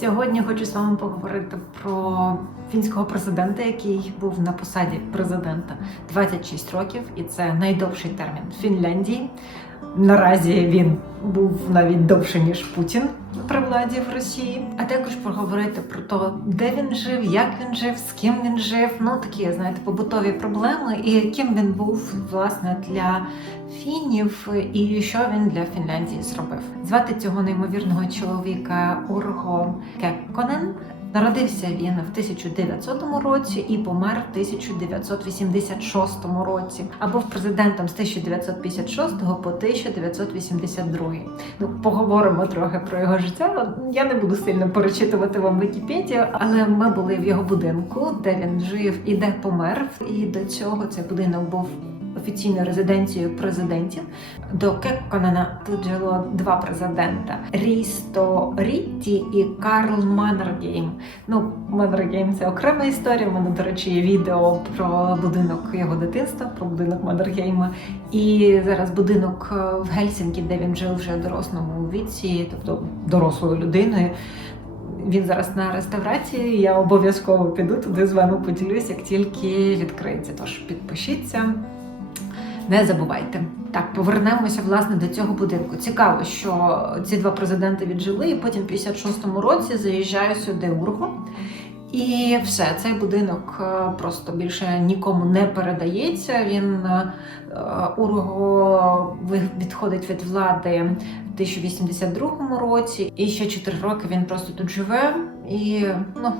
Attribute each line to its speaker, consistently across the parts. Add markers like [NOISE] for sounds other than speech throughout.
Speaker 1: Сьогодні хочу з вами поговорити про фінського президента, який був на посаді президента 26 років, і це найдовший термін в Фінляндії. Наразі він був навіть довше ніж Путін при владі в Росії. А також поговорити про те, де він жив, як він жив, з ким він жив. Ну такі знаєте, побутові проблеми, і ким він був власне для фінів, і що він для Фінляндії зробив. Звати цього неймовірного чоловіка Урго Кекконен. Народився він в 1900 році і помер в 1986 році, а був президентом з 1956 по 1982. Ну, поговоримо трохи про його життя. Я не буду сильно перечитувати вам Вікіпедію, але ми були в його будинку, де він жив і де помер. І до цього цей будинок був офіційною резиденцією президентів. До Кекконена тут жило два президента: Рісто Рітті і Карл Маннергейм. Ну, Маннергейм – це окрема історія. У мене, до речі, є відео про будинок його дитинства, про будинок Маннергейма. І зараз будинок е, в Гельсінкі, де він жив вже в дорослому віці, тобто дорослою людиною. Він зараз на реставрації. Я обов'язково піду туди з вами поділюсь, як тільки відкриється. Тож підпишіться. Не забувайте. Так, повернемося власне до цього будинку. Цікаво, що ці два президенти віджили, і потім в 56-му році заїжджає сюди Урго. І все, цей будинок е, просто більше нікому не передається. Він е, Урго ви- відходить від влади в 1082 році, і ще 4 роки він просто тут живе. І ну, е,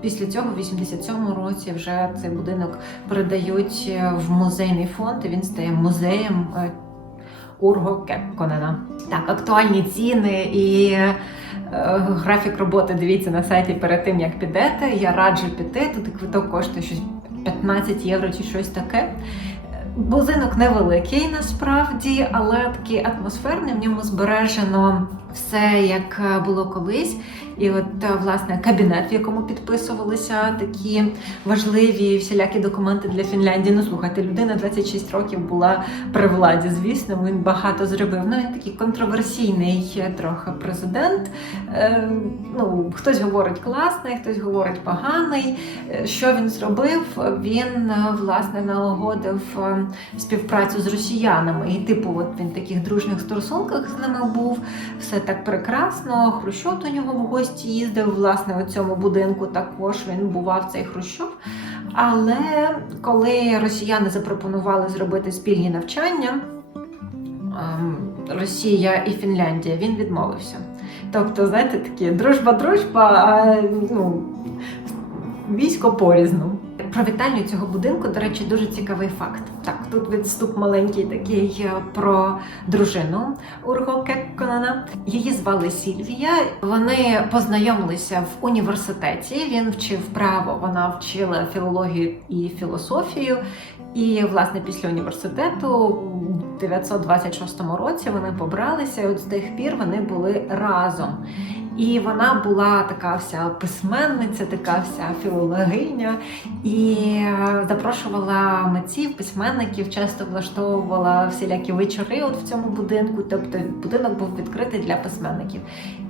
Speaker 1: після цього, в 87-му році, вже цей будинок передають е, в музейний фонд, і він стає музеєм. е, Урго Кекконена. Так, актуальні ціни і е, графік роботи дивіться на сайті перед тим, як підете. Я раджу піти. Тут квиток коштує щось 15 євро чи щось таке. Бузинок невеликий насправді, але такий атмосферний. В ньому збережено все, як е, було колись. І от е, власне кабінет, в якому підписувалися такі важливі всілякі документи для Фінляндії. Ну слухайте, людина 26 років була при владі. Звісно, він багато зробив. Ну він такий контроверсійний трохи президент. Е, ну хтось говорить класний, хтось говорить поганий. Е, Що він зробив? Він власне налагодив співпрацю з росіянами. І типу, от він в таких дружніх стосунках з ними був. Все так прекрасно. Хрущов до нього в гості їздив. Власне, у цьому будинку також він бував цей Хрущов. Але коли росіяни запропонували зробити спільні навчання, ем, Росія і Фінляндія, він відмовився. Тобто, знаєте, такі дружба-дружба, а ну, військо порізну. Про вітальню цього будинку, до речі, дуже цікавий факт. Так, тут відступ маленький такий е, про дружину Урго Кекконена. Її звали Сільвія. Вони познайомилися в університеті. Він вчив право, вона вчила філологію і філософію. І власне після університету 926 році вони побралися. І от з тих пір вони були разом. І вона була така вся письменниця, така вся філологиня, і е, запрошувала митців, письменників, часто влаштовувала всілякі вечори от в цьому будинку. Тобто будинок був відкритий для письменників.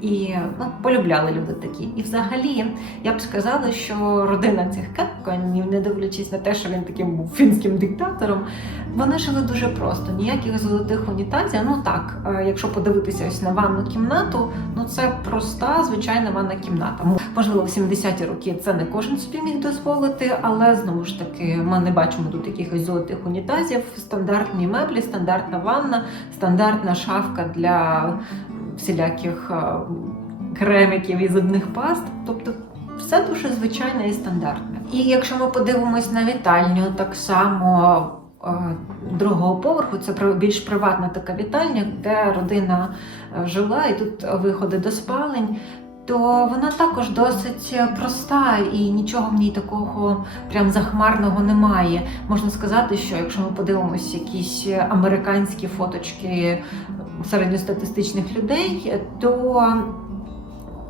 Speaker 1: І ну, полюбляли люди такі. І взагалі я б сказала, що родина цих кекконів, не дивлячись на те, що він таким був фінським диктатором, вони жили дуже просто. Ніяких золотих унітазів. Ну так, е, якщо подивитися ось на ванну кімнату, ну це проста звичайна ванна кімната. Можливо, в 70-ті роки це не кожен собі міг дозволити, але знову ж таки ми не бачимо тут якихось золотих унітазів. Стандартні меблі, стандартна ванна, стандартна шафка для всіляких е, кремиків і зубних паст. Тобто все дуже звичайне і стандартне. І якщо ми подивимось на вітальню, так само. Другого поверху це більш приватна така вітальня, де родина е, жила, і тут виходи до спалень. То вона також досить проста і нічого в ній такого прям захмарного немає. Можна сказати, що якщо ми подивимося якісь американські фоточки середньостатистичних людей, то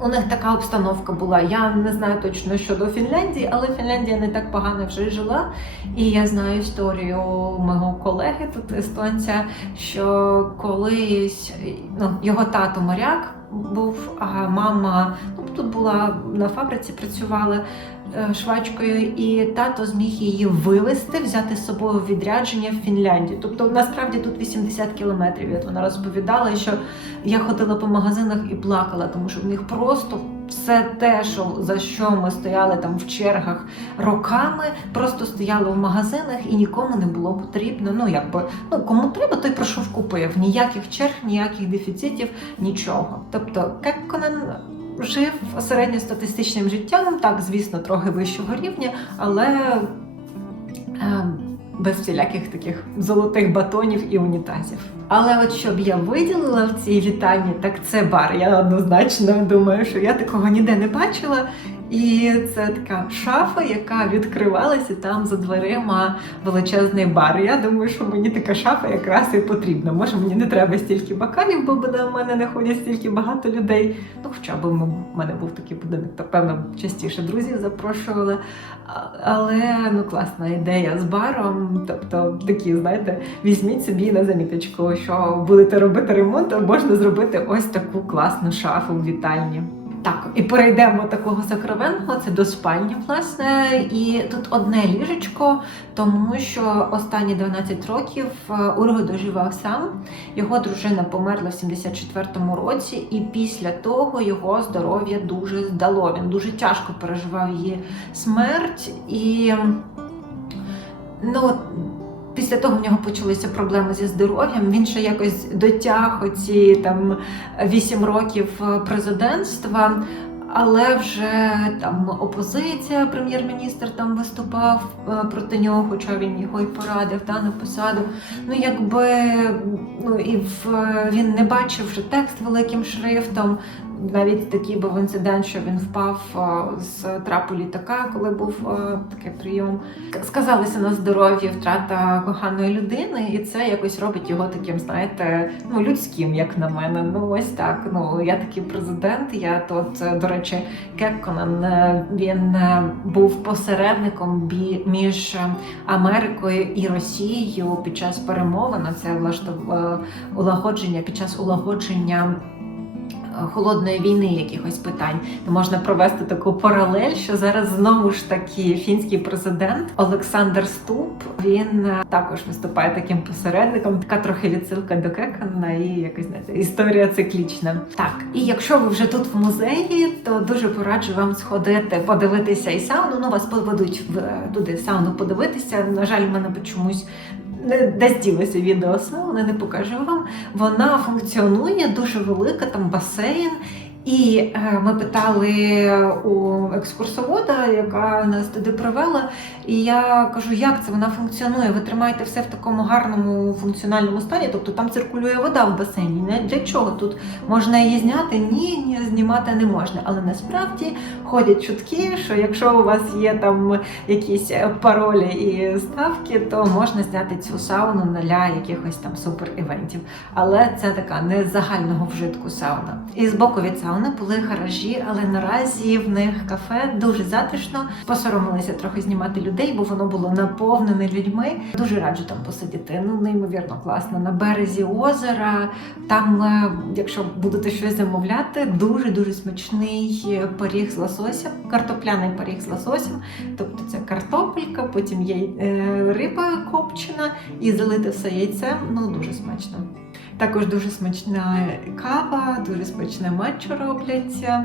Speaker 1: у них така обстановка була. Я не знаю точно щодо Фінляндії, але Фінляндія не так погано вже жила. І я знаю історію мого колеги тут естонця, що колись ну, його тато моряк був, а мама ну, тут була на фабриці, працювала е, швачкою, і тато зміг її вивезти, взяти з собою відрядження в Фінляндію. Тобто, насправді тут 80 кілометрів. Вона розповідала, що я ходила по магазинах і плакала, тому що в них просто все те, що за що ми стояли там в чергах роками, просто стояло в магазинах і нікому не було потрібно. Ну якби ну кому треба, той пройшов купив. Ніяких черг, ніяких дефіцитів, нічого. Тобто, Кекконен жив середньостатистичним життям, так звісно, трохи вищого рівня, але. Е, без всіляких таких золотих батонів і унітазів. Але от щоб я виділила в цій вітальні, так це бар. Я однозначно думаю, що я такого ніде не бачила. І це така шафа, яка відкривалася там за дверима величезний бар. Я думаю, що мені така шафа якраз і потрібна. Може, мені не треба стільки бокалів, бо буде в мене не ходять стільки багато людей. Ну, хоча б в мене був такий будинок, то певно частіше друзів запрошували. Але ну класна ідея з баром. Тобто такі, знаєте, візьміть собі на заміточку, що будете робити ремонт, то можна зробити ось таку класну шафу в вітальні. Так, і перейдемо такого сокровенного, це до спальні, власне. І тут одне ліжечко, тому що останні 12 років е, Урго доживав сам. Його дружина померла в 74-му році, і після того його здоров'я дуже здало. Він дуже тяжко переживав її смерть. І ну, після того в нього почалися проблеми зі здоров'ям. Він ще якось дотяг оці там 8 років е, президентства. Але вже там опозиція, прем'єр-міністр там виступав е, проти нього, хоча він його і порадив та, на посаду. Ну якби ну і в він не бачив вже текст великим шрифтом. Навіть такий був інцидент, що він впав е, з трапу літака, коли був е, такий прийом. Сказалися на здоров'ї втрата коханої людини, і це якось робить його таким, знаєте, ну людським, як на мене. Ну ось так. Ну я такий президент. Я тут, е, до речі, Кекконен, він був посередником між Америкою і Росією під час перемовин. Це влаштов улагодження під час улагодження. Е, Холодної війни якихось питань то можна провести таку паралель, що зараз знову ж таки фінський президент Олександр Ступ він е, також виступає таким посередником. Така трохи відсилка до Кекана і якась знаєте, історія циклічна. Так, і якщо ви вже тут в музеї, то дуже пораджу вам сходити, подивитися і сауну. Ну вас поведуть в туди в сауну подивитися. На жаль, в мене чомусь десь ділося відео але не покажу вам. Вона функціонує дуже велика, там басейн. І е, ми питали у екскурсовода, яка нас туди привела. І я кажу, як це вона функціонує? Ви тримаєте все в такому гарному функціональному стані, тобто там циркулює вода в басейні. Для чого тут можна її зняти? Ні, ні, знімати не можна. Але насправді ходять чутки, що якщо у вас є там якісь паролі і ставки, то можна зняти цю сауну для якихось там супер-івентів. Але це така не загального вжитку сауна. І з боку від сауни були гаражі, але наразі в них кафе дуже затишно. Посоромилися трохи знімати людей, бо воно було наповнене людьми. Дуже раджу там посидіти. Ну неймовірно класно. На березі озера. Там, е, якщо будете щось замовляти, дуже дуже смачний пиріг з лососем, картопляний пиріг з лососем. Тобто це картопелька, потім є е, риба копчена і залите все яйцем. Ну дуже смачно. Також дуже смачна кава, дуже смачне матчо робляться.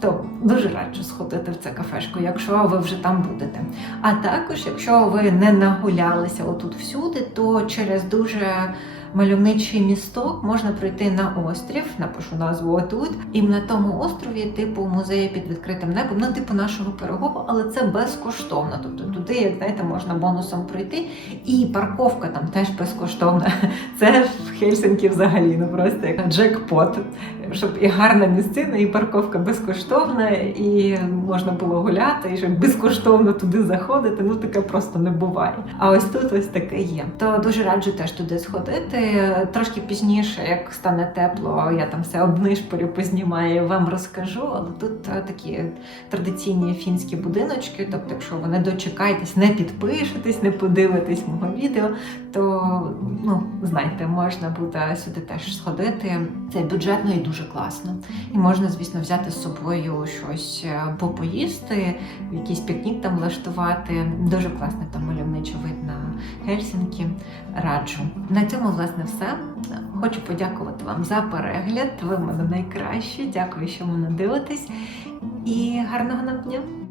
Speaker 1: То дуже раджу сходити в це кафешку, якщо ви вже там будете. А також, якщо ви не нагулялися отут всюди, то через дуже мальовничий місток можна прийти на острів, напишу назву отут. І на тому острові, типу музею під відкритим небом, ну типу нашого пирогову, але це безкоштовно. Тобто туди, як знаєте, можна бонусом пройти. І парковка там теж безкоштовна. [LAUGHS] Це в Хельсинкі взагалі ну просто як джекпот. Щоб і гарна місцина, і парковка безкоштовна, і можна було гуляти, і щоб безкоштовно туди заходити. Ну таке просто не буває. А ось тут ось таке є. То дуже раджу теж туди сходити. Трошки пізніше, як стане тепло, я там все обнишпорю, познімаю, вам розкажу. Але тут е, такі традиційні фінські будиночки. Тобто, якщо ви не дочекаєтесь, не підпишетесь, не подивитесь мого відео, то ну знайте, можна буде сюди теж сходити. Це бюджетно і дуже класно. І можна, звісно, взяти з собою щось е, або поїсти, якийсь пікнік там влаштувати. Дуже класний там мальовничий вид на Гельсінкі. Раджу. На цьому, власне, все. Хочу подякувати вам за перегляд. Ви мене найкращі. Дякую, що мене дивитесь. І гарного нам дня!